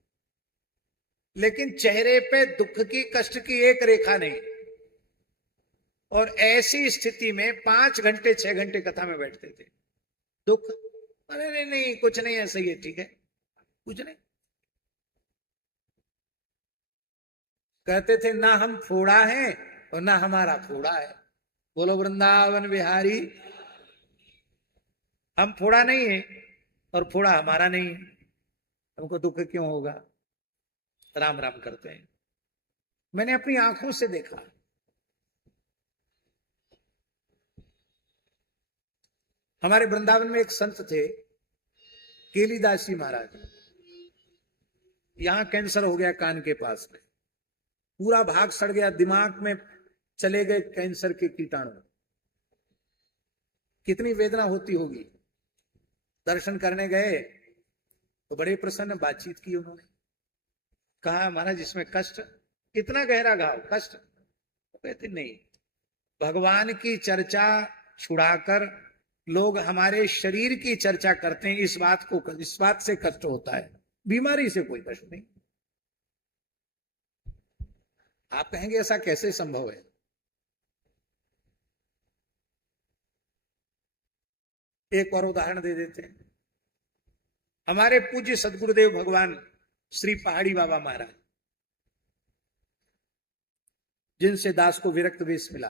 लेकिन चेहरे पे दुख की, कष्ट की एक रेखा नहीं। और ऐसी स्थिति में 5 घंटे 6 घंटे कथा में बैठते थे। दुख, अरे नहीं कुछ नहीं, ऐसा ही है, ठीक है, कुछ नहीं। कहते थे ना हम फोड़ा है और ना हमारा फोड़ा है। बोलो वृंदावन बिहारी। हम फोड़ा नहीं है और फोड़ा हमारा नहीं है, हमको दुख क्यों होगा? राम राम करते हैं। मैंने अपनी आंखों से देखा। हमारे वृंदावन में एक संत थे, केलीदास जी महाराज। यहां कैंसर हो गया कान के पास में, पूरा भाग सड़ गया, दिमाग में चले गए कैंसर के कीटाणु। कितनी वेदना होती होगी। दर्शन करने गए तो बड़े प्रसन्न, बातचीत की उन्होंने। कहा महाराज इसमें कष्ट, कितना गहरा घाव, कष्ट? तो कहते नहीं, भगवान की चर्चा छुड़ाकर लोग हमारे शरीर की चर्चा करते हैं, इस बात से कष्ट होता है, बीमारी से कोई कष्ट नहीं। आप कहेंगे ऐसा कैसे संभव है? एक और उदाहरण दे देते हैं। हमारे पूज्य सदगुरुदेव भगवान श्री पहाड़ी बाबा महाराज, जिनसे दास को विरक्त वेश मिला,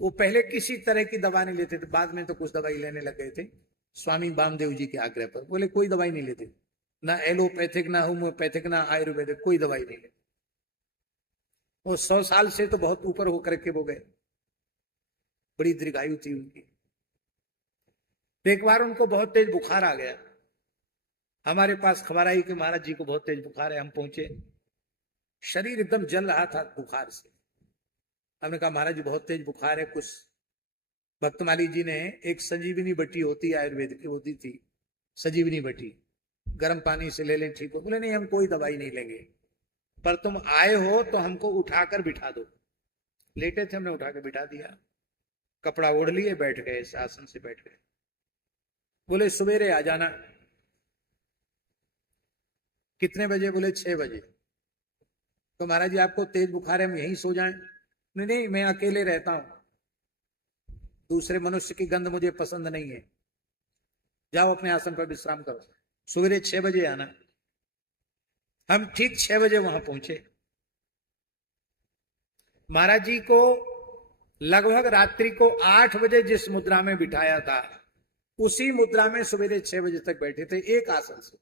वो पहले किसी तरह की दवा नहीं लेते थे, बाद में तो कुछ दवाई लेने लग गए थे स्वामी वामदेव जी के आग्रह पर। बोले कोई दवाई नहीं लेते, ना एलोपैथिक, ना होम्योपैथिक, ना आयुर्वेदिक, कोई दवाई नहीं लेते। वो 100 साल से तो बहुत ऊपर होकर के वो गए, बड़ी दीर्घायु थी उनकी। तो एक बार उनको बहुत तेज बुखार आ गया। हमारे पास खबर आई कि महाराज जी को बहुत तेज बुखार है। हम पहुंचे, शरीर एकदम जल रहा था बुखार से। हमने कहा महाराज जी बहुत तेज बुखार है। कुछ भक्तमाली जी ने एक संजीवनी बट्टी होती है आयुर्वेद की, होती थी संजीवनी बट्टी, गर्म पानी से ले लें ठीक हो। बोले नहीं हम कोई दवाई नहीं लेंगे, पर तुम आए हो तो हमको उठाकर बिठा दो। लेटे थे, हमने उठाकर बिठा दिया, कपड़ा ओढ़ लिए, बैठ गए, आसन से बैठ गए। बोले सवेरे आ जाना। कितने बजे? बोले 6 बजे। तो महाराज जी आपको तेज बुखार है, हम यहीं सो जाएं? नहीं नहीं, मैं अकेले रहता हूं, दूसरे मनुष्य की गंध मुझे पसंद नहीं है, जाओ अपने आसन पर विश्राम करो, सवेरे 6 बजे आना। हम ठीक 6 बजे वहां पहुंचे। महाराज जी को लगभग रात्रि को 8 बजे जिस मुद्रा में बिठाया था, उसी मुद्रा में सवेरे 6 बजे तक बैठे थे, एक आसन से।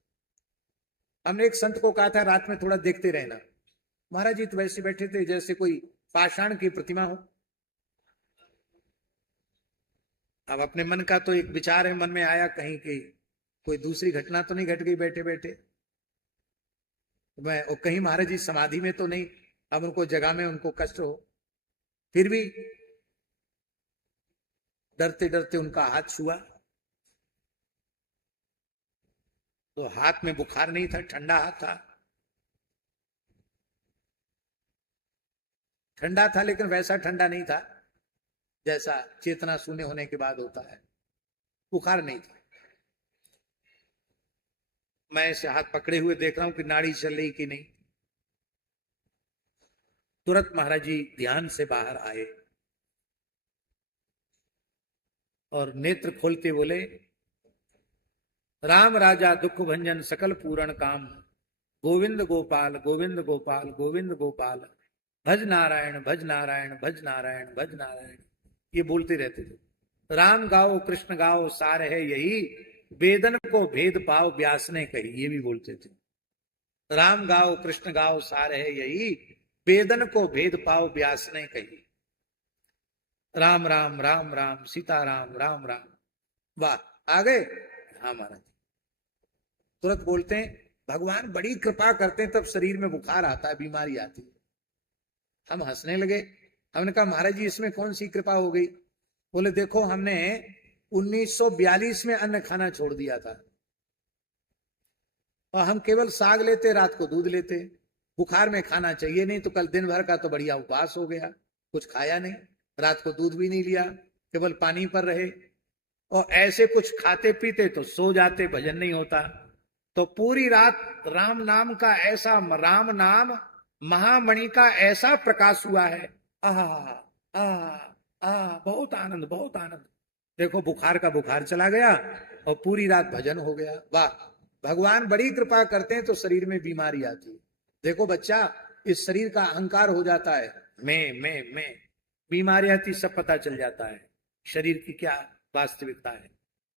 हमने एक संत को कहा था रात में थोड़ा देखते रहना। महाराज जी तो वैसे बैठे थे जैसे कोई पाषाण की प्रतिमा हो। अब अपने मन का तो एक विचार है, मन में आया कहीं की कोई दूसरी घटना तो नहीं घट गई बैठे बैठे। मैं कहीं महाराज जी समाधि में तो नहीं, अब उनको जगह में उनको कष्ट हो। फिर भी डरते डरते उनका हाथ छुआ, तो हाथ में बुखार नहीं था, ठंडा हाथ था। ठंडा था लेकिन वैसा ठंडा नहीं था जैसा चेतना शून्य होने के बाद होता है। बुखार नहीं था। मैं ऐसे हाथ पकड़े हुए देख रहा हूं कि नाड़ी चल रही कि नहीं। तुरंत महाराज जी ध्यान से बाहर आए और नेत्र खोलते बोले, राम राजा दुख भंजन सकल पूर्ण काम, गोविंद गोपाल गोविंद गोपाल गोविंद गोपाल, भज नारायण भज नारायण भज नारायण भज नारायण। ये बोलते रहते थे। राम गाओ कृष्ण गाओ सार है यही, वेदन को भेद पाओ व्यास ने कही, ये भी बोलते थे। राम गाओ कृष्ण गाओ सार है यही, वेदन को भेद पाओ व्यास ने कही। राम राम राम राम सीता राम राम राम। वाह, आ गए? हाँ महाराज। तुरंत बोलते हैं भगवान बड़ी कृपा करते हैं, तब शरीर में बुखार आता है, बीमारी आती है। हम हंसने लगे। हमने कहा महाराज जी इसमें कौन सी कृपा हो गई? बोले देखो हमने 1942 में अन्न खाना छोड़ दिया था और हम केवल साग लेते, रात को दूध लेते। बुखार में खाना चाहिए नहीं, तो कल दिन भर का तो बढ़िया उपवास हो गया, कुछ खाया नहीं, रात को दूध भी नहीं लिया, केवल पानी पर रहे। और ऐसे कुछ खाते पीते तो सो जाते, भजन नहीं होता। तो पूरी रात राम नाम का ऐसा, राम नाम महामणि का ऐसा प्रकाश हुआ है। आहा बहुत आनंद, बहुत आनंद। देखो बुखार का बुखार चला गया और पूरी रात भजन हो गया। वाह, भगवान बड़ी कृपा करते हैं तो शरीर में बीमारी आती है। देखो बच्चा, इस शरीर का अहंकार हो जाता है, मैं, बीमारी आती, सब पता चल जाता है शरीर की क्या वास्तविकता है।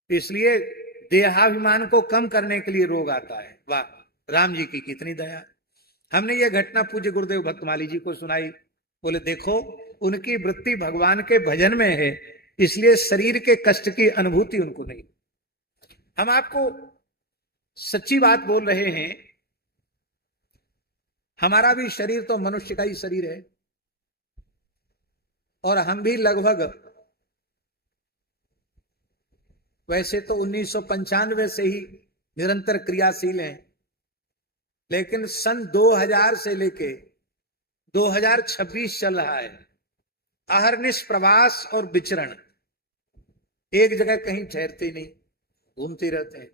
इसलिए देहाभिमान को कम करने के लिए रोग आता है। वाह, राम जी की कितनी दया। हमने ये घटना पूज्य गुरुदेव भक्तमाली जी को सुनाई। बोले देखो उनकी वृत्ति भगवान के भजन में है, इसलिए शरीर के कष्ट की अनुभूति उनको नहीं। हम आपको सच्ची बात बोल रहे हैं, हमारा भी शरीर तो मनुष्य का ही शरीर है और हम भी लगभग, वैसे तो 1995 से ही निरंतर क्रियाशील हैं, लेकिन सन 2000 से लेके 2026 चल रहा है। अहर्निश प्रवास और विचरण, एक जगह कहीं ठहरते ही नहीं, घूमते रहते हैं।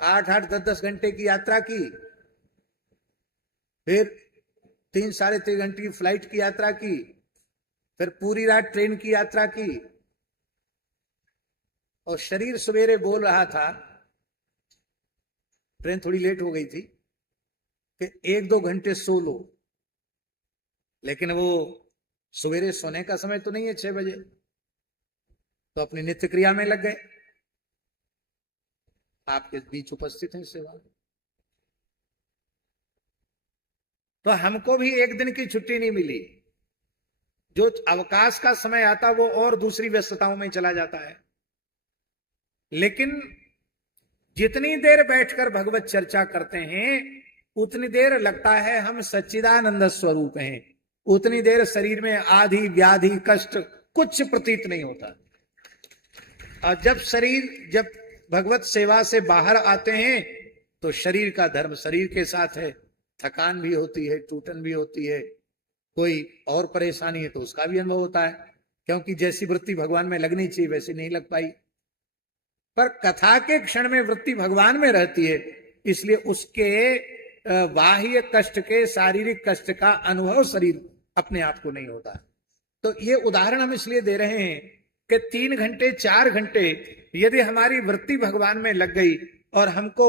8-8, 10-10 घंटे की यात्रा की, फिर 3-3.5 घंटे की फ्लाइट की यात्रा की, फिर पूरी रात ट्रेन की यात्रा की, और शरीर सवेरे बोल रहा था, ट्रेन थोड़ी लेट हो गई थी, कि 1-2 घंटे सो लो। लेकिन वो सवेरे सोने का समय तो नहीं है 6 बजे, तो अपनी नित्य क्रिया में लग गए। आपके बीच उपस्थित हैं सेवा। तो हमको भी एक दिन की छुट्टी नहीं मिली। जो अवकाश का समय आता वो और दूसरी व्यस्तताओं में चला जाता है। लेकिन जितनी देर बैठकर भगवत चर्चा करते हैं उतनी देर लगता है हम सच्चिदानंद स्वरूप हैं, उतनी देर शरीर में आदि व्याधि कष्ट कुछ प्रतीत नहीं होता। और जब भगवत सेवा से बाहर आते हैं तो शरीर का धर्म शरीर के साथ है, थकान भी होती है, टूटन भी होती है, कोई और परेशानी है तो उसका भी अनुभव होता है, क्योंकि जैसी वृत्ति भगवान में लगनी चाहिए वैसी नहीं लग पाई। पर कथा के क्षण में वृत्ति भगवान में रहती है, इसलिए उसके बाह्य कष्ट के शारीरिक कष्ट का अनुभव शरीर अपने आप को नहीं होता। तो ये उदाहरण हम इसलिए दे रहे हैं कि 3 घंटे 4 घंटे यदि हमारी वृत्ति भगवान में लग गई और हमको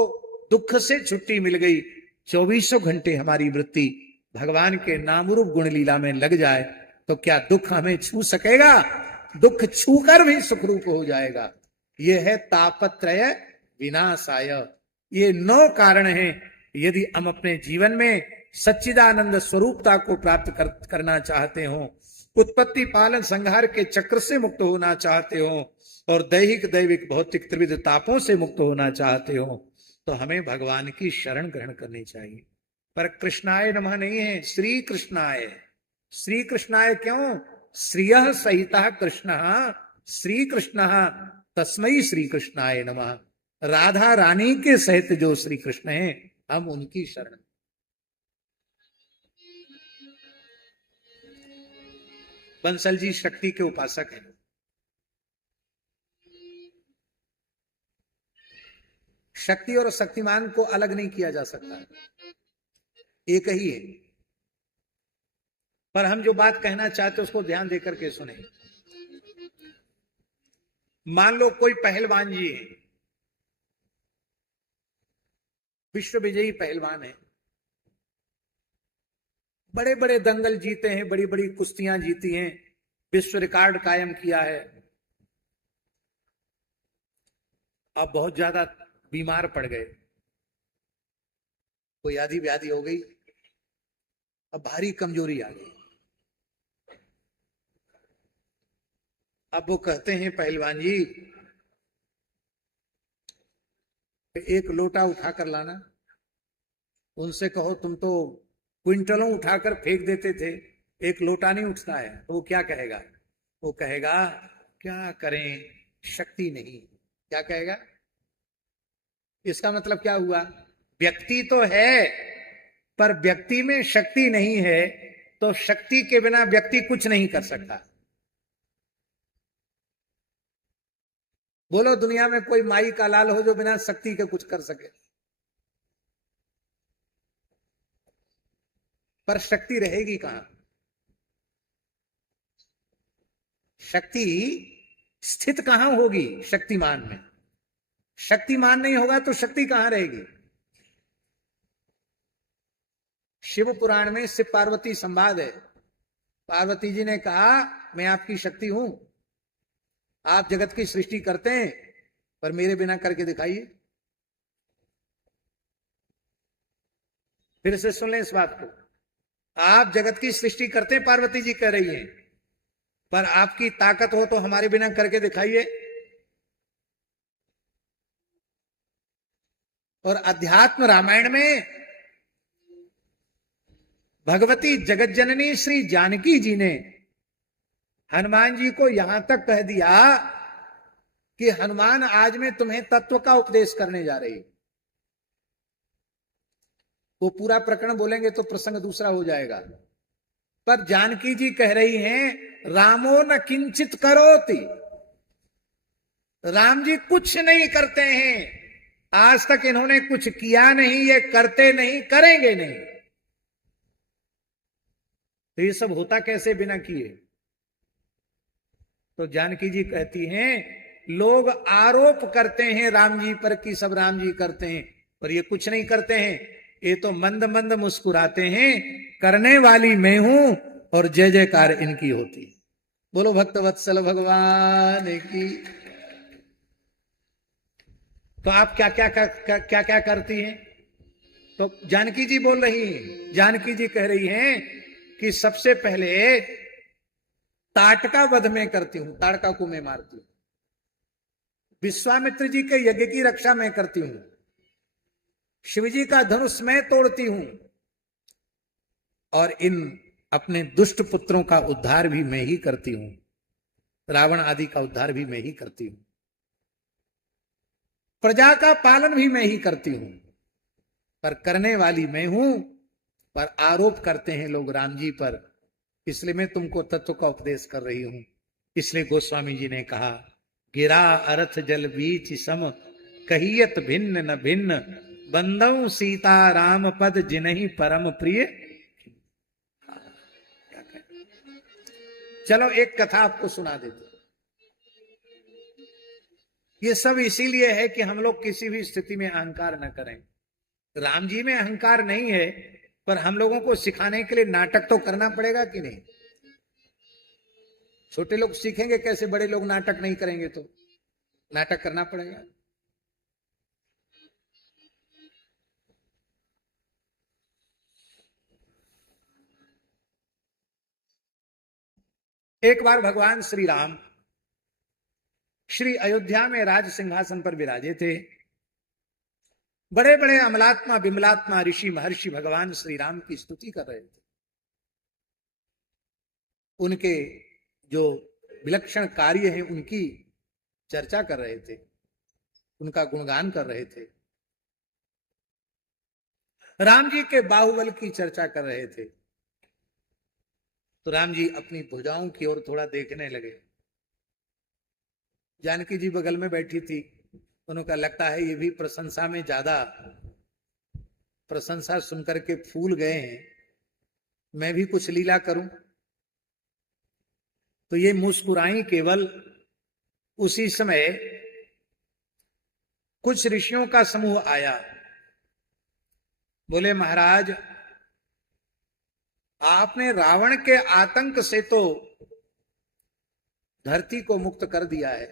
दुख से छुट्टी मिल गई, 24 घंटे हमारी वृत्ति भगवान के नाम रूप गुण लीला में लग जाए, तो क्या दुख हमें छू सकेगा? दुख छूकर भी सुख रूप हो जाएगा। ये है तापत्रय विनाशाय। ये 9 कारण हैं। यदि हम अपने जीवन में सच्चिदानंद स्वरूपता को प्राप्त करना चाहते हो, उत्पत्ति पालन संहार के चक्र से मुक्त होना चाहते हो और दैहिक दैविक भौतिक त्रिविध तापों से मुक्त होना चाहते हो, तो हमें भगवान की शरण ग्रहण करनी चाहिए। पर कृष्णाय नमः नहीं है, श्री कृष्णाय। श्री कृष्णाय क्यों? श्रियः सहितः कृष्णः, श्री कृष्णः तस्मै श्री कृष्णाय नमः। राधा रानी के सहित जो श्री कृष्ण हैं, हम उनकी शरण। बंसल जी शक्ति के उपासक हैं। शक्ति और शक्तिमान को अलग नहीं किया जा सकता, एक ही है। पर हम जो बात कहना चाहते हैं उसको ध्यान देकर के सुने। मान लो कोई पहलवान जी है, विश्व विजयी पहलवान है, बड़े बड़े दंगल जीते हैं, बड़ी बड़ी कुश्तियां जीती हैं, विश्व रिकॉर्ड कायम किया है। अब बहुत ज्यादा बीमार पड़ गए, कोई आदि व्याधि हो गई, अब भारी कमजोरी आ गई। अब वो कहते हैं पहलवान जी, एक लोटा उठाकर लाना। उनसे कहो तुम तो क्विंटलों उठाकर फेंक देते थे, एक लोटा नहीं उठता है। तो वो क्या कहेगा? वो कहेगा क्या करें, शक्ति नहीं। क्या कहेगा? इसका मतलब क्या हुआ? व्यक्ति तो है पर व्यक्ति में शक्ति नहीं है, तो शक्ति के बिना व्यक्ति कुछ नहीं कर सकता। बोलो दुनिया में कोई माई का लाल हो जो बिना शक्ति के कुछ कर सके? पर शक्ति रहेगी कहां? शक्ति स्थित कहां होगी? शक्तिमान में। शक्तिमान नहीं होगा तो शक्ति कहां रहेगी? शिव पुराण में शिव पार्वती संवाद है। पार्वती जी ने कहा मैं आपकी शक्ति हूं, आप जगत की सृष्टि करते हैं पर मेरे बिना करके दिखाइए। फिर से सुन लें इस बात को। आप जगत की सृष्टि करते हैं, पार्वती जी कह रही हैं, पर आपकी ताकत हो तो हमारे बिना करके दिखाइए। और अध्यात्म रामायण में भगवती जगत जननी श्री जानकी जी ने हनुमान जी को यहां तक कह दिया कि हनुमान आज मैं तुम्हें तत्व का उपदेश करने जा रही। वो पूरा प्रकरण बोलेंगे तो प्रसंग दूसरा हो जाएगा। पर जानकी जी कह रही हैं रामो न किंचित करोति, राम जी कुछ नहीं करते हैं, आज तक इन्होंने कुछ किया नहीं, ये करते नहीं, करेंगे नहीं। तो ये सब होता कैसे बिना किए? तो जानकी जी कहती हैं लोग आरोप करते हैं राम जी पर कि सब राम जी करते हैं, पर ये कुछ नहीं करते हैं, ये तो मंद मंद मुस्कुराते हैं, करने वाली मैं हूं और जय जयकार इनकी होती। बोलो भक्त वत्सल भगवान की। तो आप क्या क्या क्या क्या करती हैं? तो जानकी जी बोल रही हैं, जानकी जी कह रही हैं कि सबसे पहले ताटका वध में करती हूं, ताड़का को मैं मारती हूं, विश्वामित्र जी के यज्ञ की रक्षा मैं करती हूं, शिवजी का धनुष मैं तोड़ती हूं, और इन अपने दुष्ट पुत्रों का उद्धार भी मैं ही करती हूं, रावण आदि का उद्धार भी मैं ही करती हूं, प्रजा का पालन भी मैं ही करती हूं, पर करने वाली मैं हूं। पर आरोप करते हैं लोग राम जी पर, इसलिए मैं तुमको तत्व का उपदेश कर रही हूं। इसलिए गोस्वामी जी ने कहा गिरा अर्थ जल बीच सम, कहियत भिन्न न भिन्न, बंदौ सीता राम पद जिन्हि परम प्रिय। चलो एक कथा आपको सुना देते। ये सब इसीलिए है कि हम लोग किसी भी स्थिति में अहंकार न करें। राम जी में अहंकार नहीं है, पर हम लोगों को सिखाने के लिए नाटक तो करना पड़ेगा कि नहीं? छोटे लोग सीखेंगे कैसे, बड़े लोग नाटक नहीं करेंगे तो नाटक करना पड़ेगा। एक बार भगवान श्री राम श्री अयोध्या में राज सिंहासन पर विराजे थे। बड़े बड़े अमलात्मा बिमलात्मा ऋषि महर्षि भगवान श्री राम की स्तुति कर रहे थे, उनके जो विलक्षण कार्य हैं उनकी चर्चा कर रहे थे, उनका गुणगान कर रहे थे, राम जी के बाहुबल की चर्चा कर रहे थे। तो राम जी अपनी भुजाओं की ओर थोड़ा देखने लगे। जानकी जी बगल में बैठी थी, उनका लगता है ये भी प्रशंसा में ज्यादा प्रशंसा सुनकर के फूल गए हैं, मैं भी कुछ लीला करूं। तो ये मुस्कुराई केवल। उसी समय कुछ ऋषियों का समूह आया, बोले महाराज आपने रावण के आतंक से तो धरती को मुक्त कर दिया है,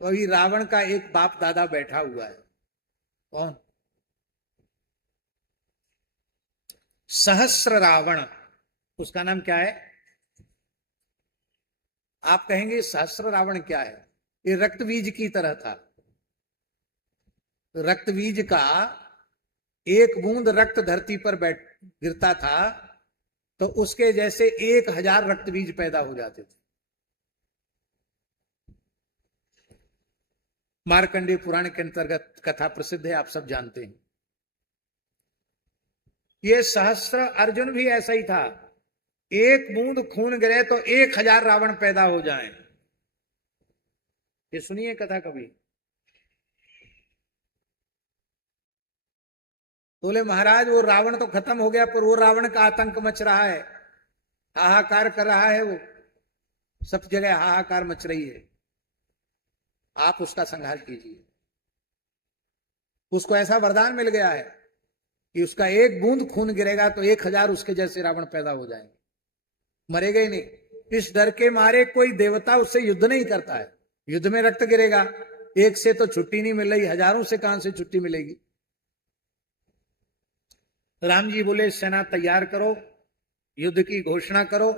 तो अभी रावण का एक बाप दादा बैठा हुआ है। कौन? सहस्र रावण, उसका नाम क्या है? आप कहेंगे सहस्र रावण क्या है? ये रक्तबीज की तरह था। रक्तबीज का एक बूंद रक्त धरती पर बैठ गिरता था तो उसके जैसे 1000 रक्तबीज पैदा हो जाते थे। मार्कंडेय पुराण के अंतर्गत कथा प्रसिद्ध है, आप सब जानते हैं। ये सहस्र अर्जुन भी ऐसा ही था, एक बूंद खून गिरे तो 1000 रावण पैदा हो जाएं। ये सुनिए कथा कभी। बोले महाराज वो रावण तो खत्म हो गया, पर वो रावण का आतंक मच रहा है, हाहाकार कर रहा है, वो सब जगह हाहाकार मच रही है, आप उसका संहार कीजिए। उसको ऐसा वरदान मिल गया है कि उसका एक बूंद खून गिरेगा तो 1000 उसके जैसे रावण पैदा हो जाएंगे, मरेगा ही नहीं। इस डर के मारे कोई देवता उससे युद्ध नहीं करता है। युद्ध में रक्त गिरेगा, एक से तो छुट्टी नहीं मिल रही, हजारों से कहां से छुट्टी मिलेगी। राम जी बोले सेना तैयार करो, युद्ध की घोषणा करो।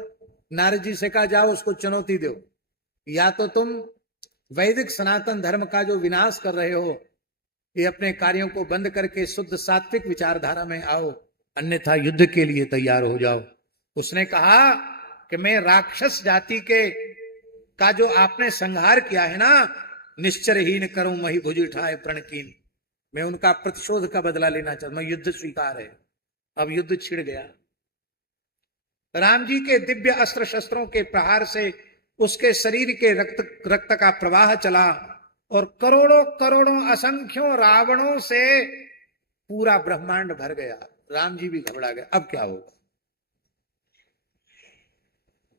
नारद जी से कहा जाओ उसको चुनौती दो, या तो तुम वैदिक सनातन धर्म का जो विनाश कर रहे हो ये अपने कार्यों को बंद करके शुद्ध सात्विक विचारधारा में आओ, अन्यथा युद्ध के लिए तैयार हो जाओ। उसने कहा कि मैं राक्षस जाति के का जो आपने संहार किया है ना, निश्चरहीन करूं मही भुज उठाए प्रणकीन, मैं उनका प्रतिशोध का बदला लेना चाहता हूं, मैं युद्ध स्वीकार है। अब युद्ध छिड़ गया। राम जी के दिव्य अस्त्र शस्त्रों के प्रहार से उसके शरीर के रक्त का प्रवाह चला और करोड़ों करोड़ों असंख्यों रावणों से पूरा ब्रह्मांड भर गया। राम जी भी घबरा गए, अब क्या होगा।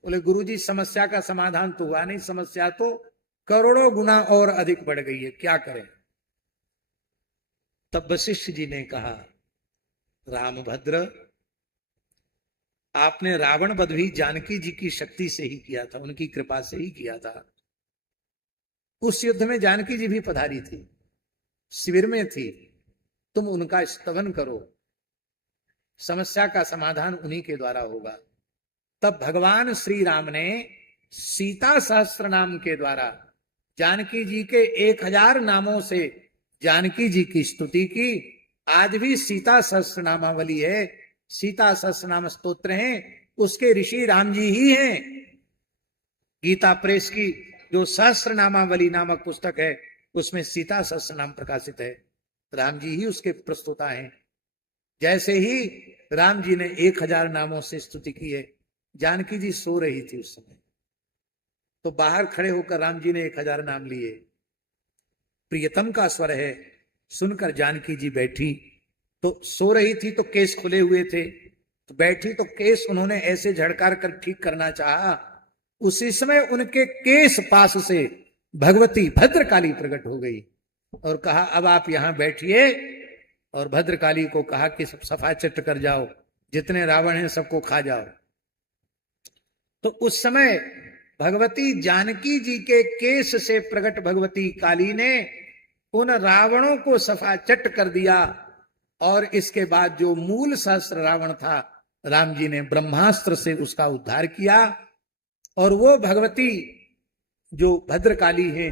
बोले गुरुजी समस्या का समाधान तो हुआ नहीं, समस्या तो करोड़ों गुना और अधिक बढ़ गई है, क्या करें। तब वशिष्ठ जी ने कहा, रामभद्र, आपने रावण वध भी जानकी जी की शक्ति से ही किया था, उनकी कृपा से ही किया था। उस युद्ध में जानकी जी भी पधारी थी, शिविर में थी, तुम उनका स्तवन करो, समस्या का समाधान उन्हीं के द्वारा होगा। तब भगवान श्री राम ने सीता सहस्त्र नाम के द्वारा जानकी जी के 1000 नामों से जानकी जी की स्तुति की। आज भी सीता सहस्त्र नामावली है, सीता सहस्त्र नाम स्तोत्र हैं, उसके ऋषि राम जी ही हैं। गीता प्रेस की जो सहस्त्र नामावली नामक पुस्तक है उसमें सीता सहस्त्र नाम प्रकाशित है, राम जी ही उसके प्रस्तुता हैं। जैसे ही राम जी ने 1000 नामों से स्तुति की है, जानकी जी सो रही थी उस समय, तो बाहर खड़े होकर राम जी ने 1000 नाम लिए। प्रियतम का स्वर है, सुनकर जानकी जी बैठी, तो सो रही थी तो केस खुले हुए थे, तो बैठी तो केस उन्होंने ऐसे झड़कार कर ठीक करना चाहा। उसी समय उनके केस पास से भगवती भद्रकाली प्रकट हो गई और कहा, अब आप यहां बैठिए। और भद्रकाली को कहा कि सब सफा चित्त कर जाओ, जितने रावण हैं सबको खा जाओ। तो उस समय भगवती जानकी जी के केस से प्रकट भगवती काली ने उन रावणों को सफा चट कर दिया। और इसके बाद जो मूल सहस्त्र रावण था, राम जी ने ब्रह्मास्त्र से उसका उद्धार किया। और वो भगवती जो भद्रकाली हैं,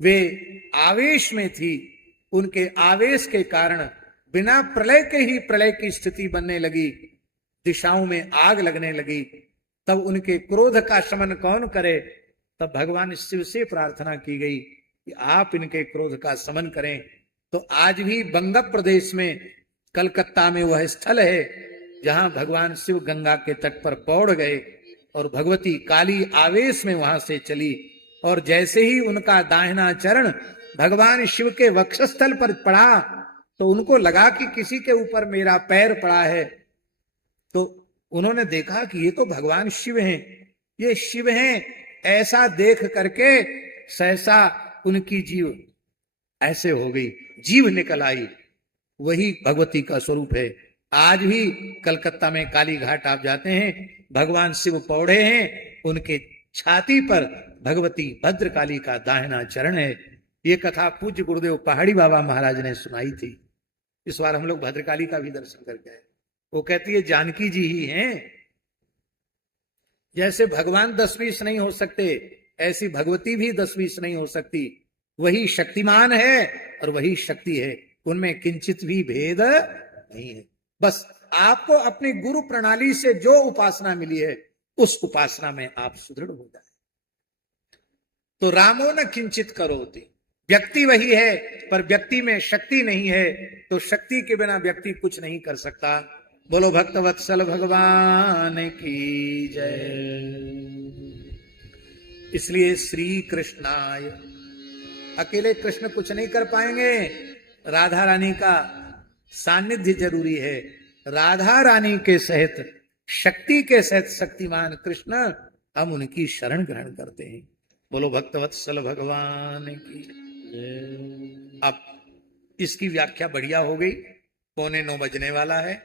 वे आवेश में थी, उनके आवेश के कारण बिना प्रलय के ही प्रलय की स्थिति बनने लगी, दिशाओं में आग लगने लगी। तब उनके क्रोध का शमन कौन करे। तब भगवान शिव से प्रार्थना की गई कि आप इनके क्रोध का शमन करें। तो आज भी बंग प्रदेश में कलकत्ता में वह स्थल है जहां भगवान शिव गंगा के तट पर पौड़ गए और भगवती काली आवेश में वहां से चली। और जैसे ही उनका दाहिना चरण भगवान शिव के वक्षस्थल पर पड़ा तो उनको लगा कि किसी के ऊपर मेरा पैर पड़ा है। तो उन्होंने देखा कि ये तो भगवान शिव हैं, ये शिव हैं। ऐसा देख करके सहसा उनकी जीव ऐसे हो गई, जीव निकल आई। वही भगवती का स्वरूप है। आज भी कलकत्ता में काली घाट आप जाते हैं, भगवान शिव पौड़े हैं, उनके छाती पर भगवती भद्रकाली का दाहिना चरण है। ये कथा पूज्य गुरुदेव पहाड़ी बाबा महाराज ने सुनाई थी। इस बार हम लोग भद्रकाली का भी दर्शन करके आए। वो कहती है जानकी जी ही हैं। जैसे भगवान 10 बीस नहीं हो सकते, ऐसी भगवती भी 10 बीस नहीं हो सकती। वही शक्तिमान है और वही शक्ति है, उनमें किंचित भी भेद नहीं है। बस आपको अपनी गुरु प्रणाली से जो उपासना मिली है उस उपासना में आप सुदृढ़ हो जाए। तो रामो न किंचित करोति, व्यक्ति वही है पर व्यक्ति में शक्ति नहीं है, तो शक्ति के बिना व्यक्ति कुछ नहीं कर सकता। बोलो भक्तवत्सल भगवान की जय। इसलिए श्री कृष्णाय, अकेले कृष्ण कुछ नहीं कर पाएंगे, राधा रानी का सानिध्य जरूरी है। राधा रानी के सहित, शक्ति के सहित शक्तिमान कृष्ण, हम उनकी शरण ग्रहण करते हैं। बोलो भक्तवत्सल भगवान की। अब इसकी व्याख्या बढ़िया हो गई, 8:45 बजने वाला है।